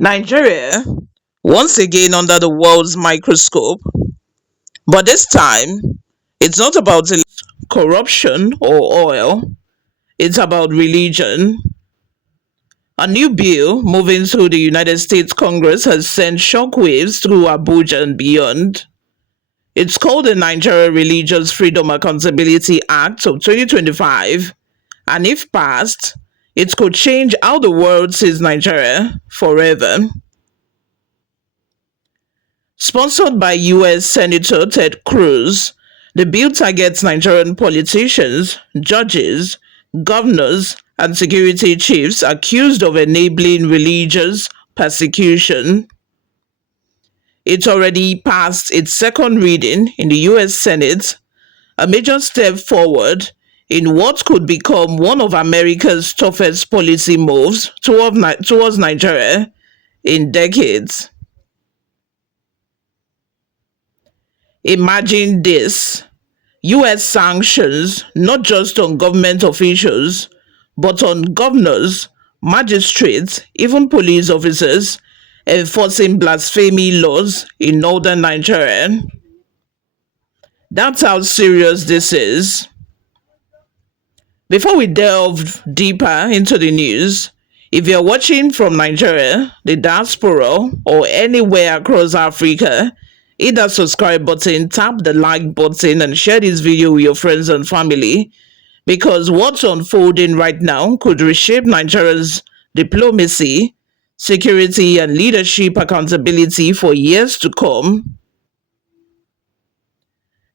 Nigeria, once again under the world's microscope, but this time it's not about corruption or oil, it's about religion. A new bill moving through the United States Congress has sent shockwaves through Abuja and beyond. It's called the Nigeria Religious Freedom Accountability Act of 2025, and if passed, it could change how the world sees Nigeria forever. Sponsored by US Senator Ted Cruz, the bill targets Nigerian politicians, judges, governors, and security chiefs accused of enabling religious persecution. It already passed its second reading in the US Senate, a major step forward in what could become one of America's toughest policy moves towards Nigeria in decades. Imagine this: US sanctions not just on government officials, but on governors, magistrates, even police officers enforcing blasphemy laws in northern Nigeria. That's how serious this is. Before we delve deeper into the news, if you're watching from Nigeria, the diaspora, or anywhere across Africa, hit that subscribe button, tap the like button, and share this video with your friends and family because what's unfolding right now could reshape Nigeria's diplomacy, security, and leadership accountability for years to come.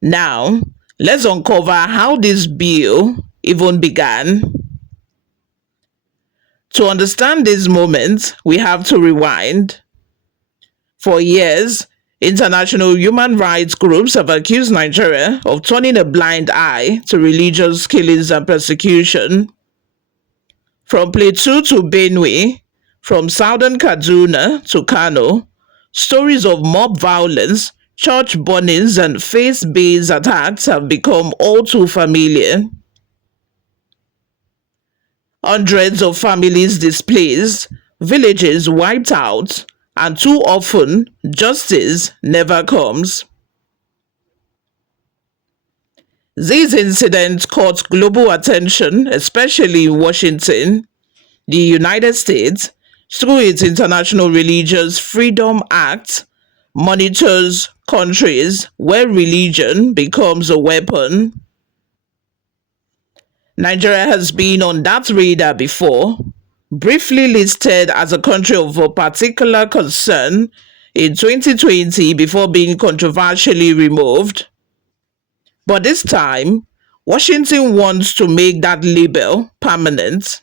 Now, let's uncover how this bill even began. To understand this moment, we have to rewind. For years, international human rights groups have accused Nigeria of turning a blind eye to religious killings and persecution. From Plateau to Benue, from southern Kaduna to Kano, stories of mob violence, church burnings, and faith-based attacks have become all too familiar. Hundreds of families displaced, villages wiped out, and too often, justice never comes. These incidents caught global attention, especially in Washington. The United States, through its International Religious Freedom Act, monitors countries where religion becomes a weapon. Nigeria has been on that radar before, briefly listed as a country of a particular concern in 2020 before being controversially removed. But this time, Washington wants to make that label permanent.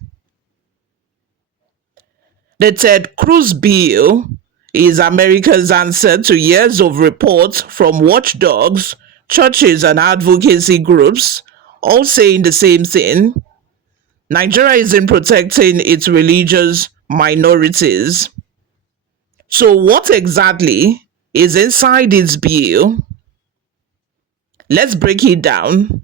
The Ted Cruz bill is America's answer to years of reports from watchdogs, churches, and advocacy groups, all saying the same thing: Nigeria isn't protecting its religious minorities. So, what exactly is inside this bill? Let's break it down.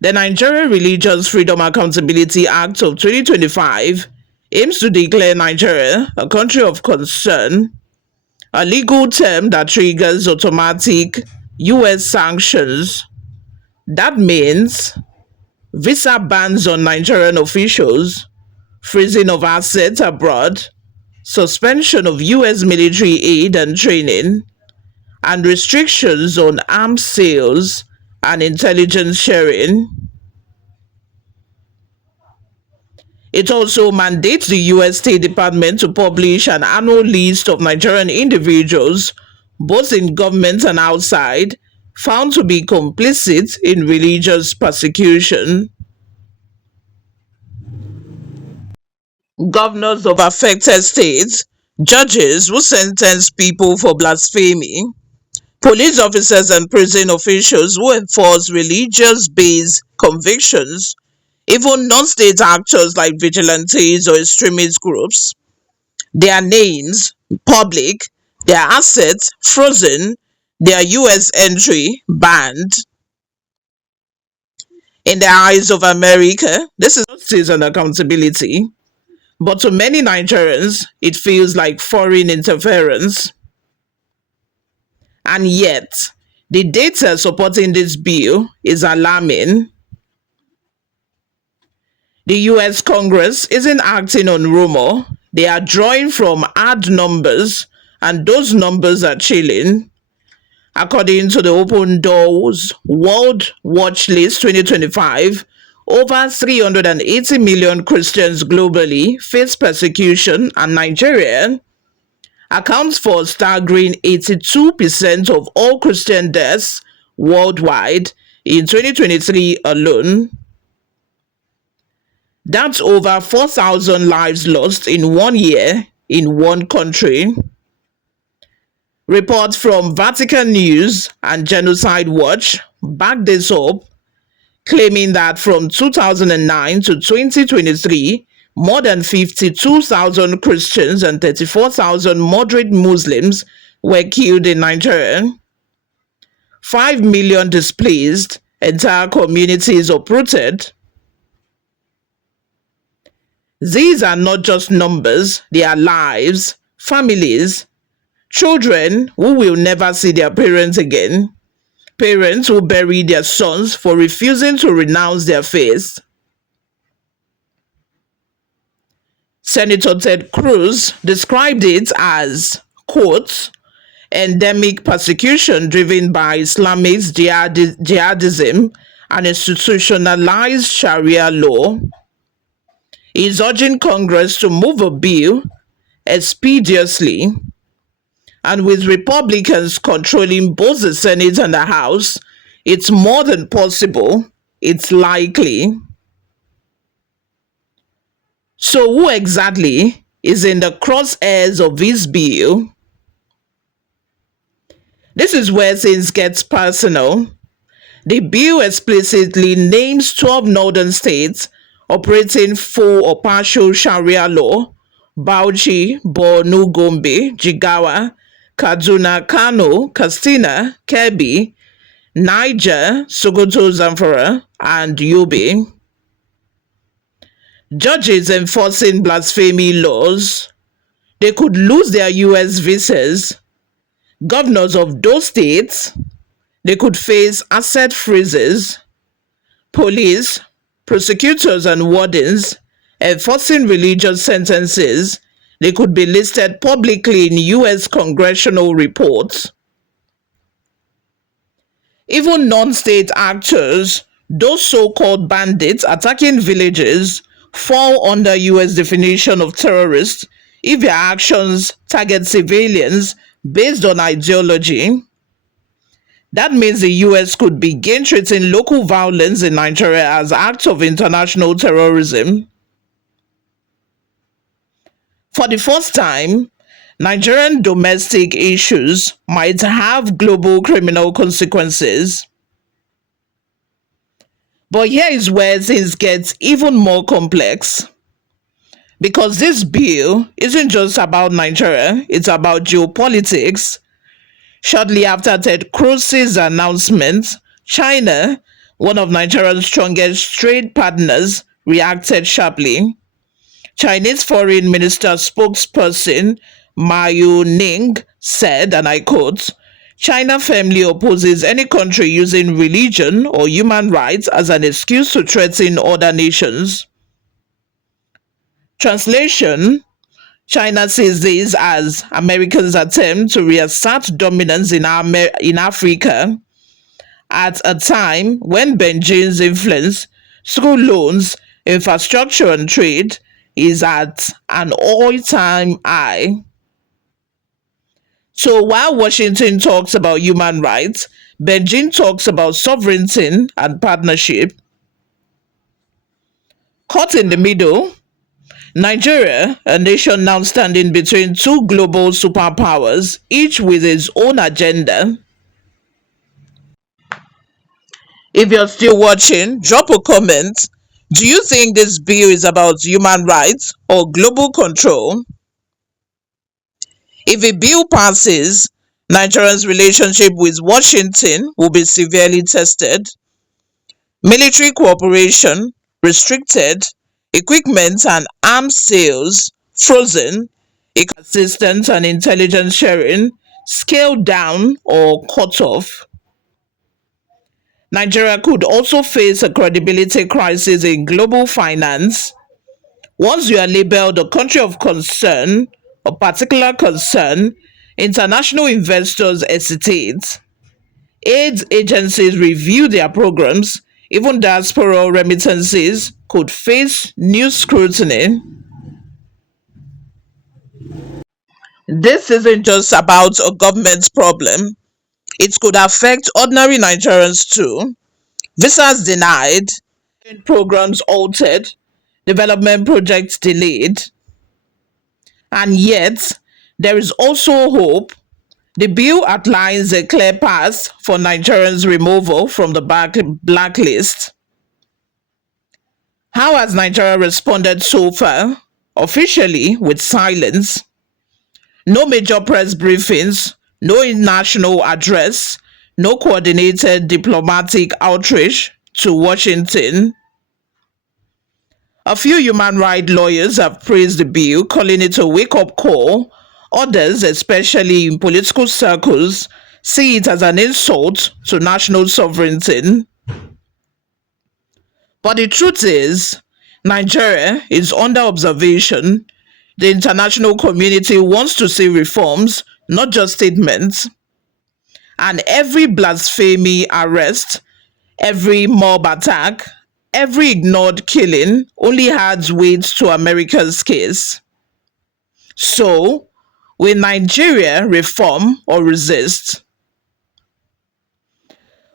The Nigerian Religious Freedom Accountability Act of 2025 aims to declare Nigeria a country of concern, a legal term that triggers automatic US sanctions. That means visa bans on Nigerian officials, freezing of assets abroad, suspension of US military aid and training, and restrictions on arms sales and intelligence sharing. It also mandates the US State Department to publish an annual list of Nigerian individuals, both in government and outside, found to be complicit in religious persecution. Governors of affected states, judges who sentence people for blasphemy, police officers and prison officials who enforce religious-based convictions, even non-state actors like vigilantes or extremist groups, their names public, their assets frozen, their US entry banned. In the eyes of America, this is justice and accountability. But to many Nigerians, it feels like foreign interference. And yet, the data supporting this bill is alarming. The US Congress isn't acting on rumor, they are drawing from hard numbers, and those numbers are chilling. According to the Open Doors World Watch List 2025, over 380 million Christians globally face persecution, and Nigeria accounts for a staggering 82% of all Christian deaths worldwide in 2023 alone. That's over 4,000 lives lost in 1 year in one country. Reports from Vatican News and Genocide Watch back this up, claiming that from 2009 to 2023, more than 52,000 Christians and 34,000 moderate Muslims were killed in Nigeria. 5 million displaced, entire communities uprooted. These are not just numbers, they are lives, families, children who will never see their parents again, parents who bury their sons for refusing to renounce their faith. Senator Ted Cruz described it as, quote, endemic persecution driven by Islamist jihadism and institutionalized Sharia law. He is urging Congress to move a bill expeditiously, and with Republicans controlling both the Senate and the House, it's more than possible, it's likely. So who exactly is in the crosshairs of this bill? This is where things get personal. The bill explicitly names 12 northern states operating full or partial Sharia law: Bauchi, Borno, Gombe, Jigawa, Kaduna, Kano, Katsina, Kebbi, Naija, Sokoto, Zamfara, and Yobe. Judges enforcing blasphemy laws, they could lose their US visas. Governors of those states, they could face asset freezes. Police, prosecutors, and wardens enforcing religious sentences, they could be listed publicly in US congressional reports. Even non-state actors, those so-called bandits attacking villages, fall under US definition of terrorists if their actions target civilians based on ideology. That means the US could begin treating local violence in Nigeria as acts of international terrorism. For the first time, Nigerian domestic issues might have global criminal consequences. But here is where things get even more complex. Because this bill isn't just about Nigeria, it's about geopolitics. Shortly after Ted Cruz's announcement, China, one of Nigeria's strongest trade partners, reacted sharply. Chinese Foreign Minister spokesperson Ma Ning said, and I quote, China firmly opposes any country using religion or human rights as an excuse to threaten other nations. Translation: China sees this as Americans' attempt to reassert dominance in Africa at a time when Beijing's influence through loans, infrastructure, and trade is at an all-time high. So while Washington talks about human rights, Beijing talks about sovereignty and partnership. Caught in the middle, Nigeria, a nation now standing between two global superpowers, each with its own agenda. If you're still watching, drop a comment. Do you think this bill is about human rights or global control? If a bill passes, Nigeria's relationship with Washington will be severely tested. Military cooperation restricted, equipment and arms sales frozen, assistance and intelligence sharing scaled down or cut off. Nigeria could also face a credibility crisis in global finance. Once you are labeled a country of concern, a particular concern, international investors hesitate. Aid agencies review their programs. Even diaspora remittances could face new scrutiny. This isn't just about a government problem, it could affect ordinary Nigerians too. Visas denied, programs altered, development projects delayed. And yet, there is also hope. The bill outlines a clear path for Nigerians' removal from the blacklist. How has Nigeria responded so far? Officially, with silence. No major press briefings, no national address, no coordinated diplomatic outreach to Washington. A few human rights lawyers have praised the bill, calling it a wake up call. Others, especially in political circles, see it as an insult to national sovereignty. But the truth is, Nigeria is under observation. The international community wants to see reforms, not just statements. And every blasphemy arrest, every mob attack, every ignored killing only adds weight to America's case. So, will Nigeria reform or resist?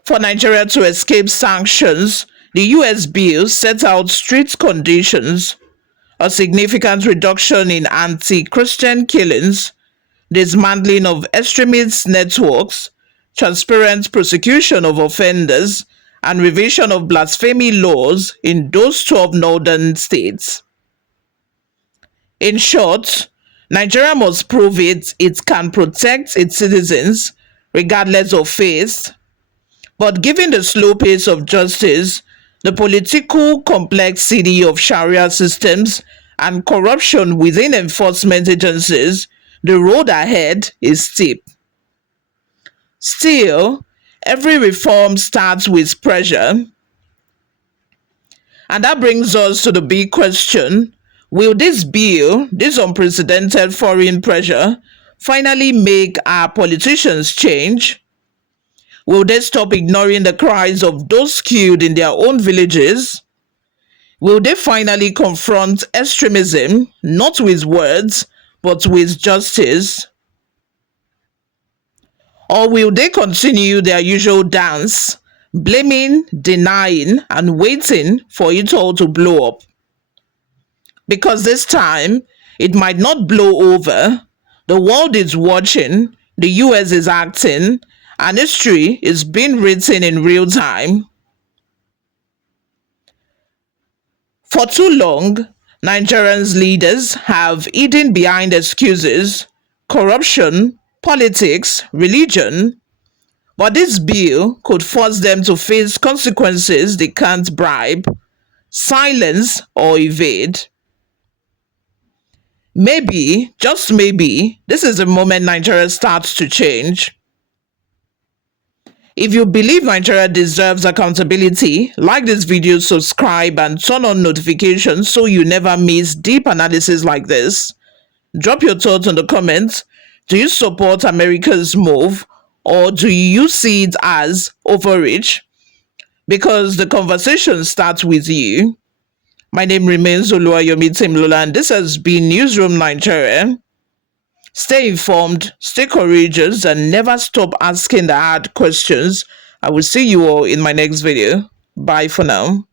For Nigeria to escape sanctions, the US bill set out strict conditions: a significant reduction in anti Christian killings, dismantling of extremist networks, transparent prosecution of offenders, and revision of blasphemy laws in those 12 northern states. In short, Nigeria must prove it can protect its citizens regardless of faith. But given the slow pace of justice, the political complexity of Sharia systems, and corruption within enforcement agencies, the road ahead is steep. Still, every reform starts with pressure. And that brings us to the big question: will this bill, this unprecedented foreign pressure, finally make our politicians change? Will they stop ignoring the cries of those killed in their own villages? Will they finally confront extremism, not with words, but with justice? Or will they continue their usual dance, blaming, denying, and waiting for it all to blow up? Because this time, it might not blow over. The world is watching, the US is acting, and history is being written in real time. For too long, Nigerians' leaders have hidden behind excuses: corruption, politics, religion. But this bill could force them to face consequences they can't bribe, silence, or evade. Maybe, just maybe, this is the moment Nigeria starts to change. If you believe Nigeria deserves accountability, like this video, subscribe, and turn on notifications so you never miss deep analysis like this. Drop your thoughts in the comments. Do you support America's move, or do you see it as overreach? Because the conversation starts with you. My name remains Oluwayomi Timlola, and this has been Newsroom Nigeria. Stay informed, stay courageous, and never stop asking the hard questions. I will see you all in my next video. Bye for now.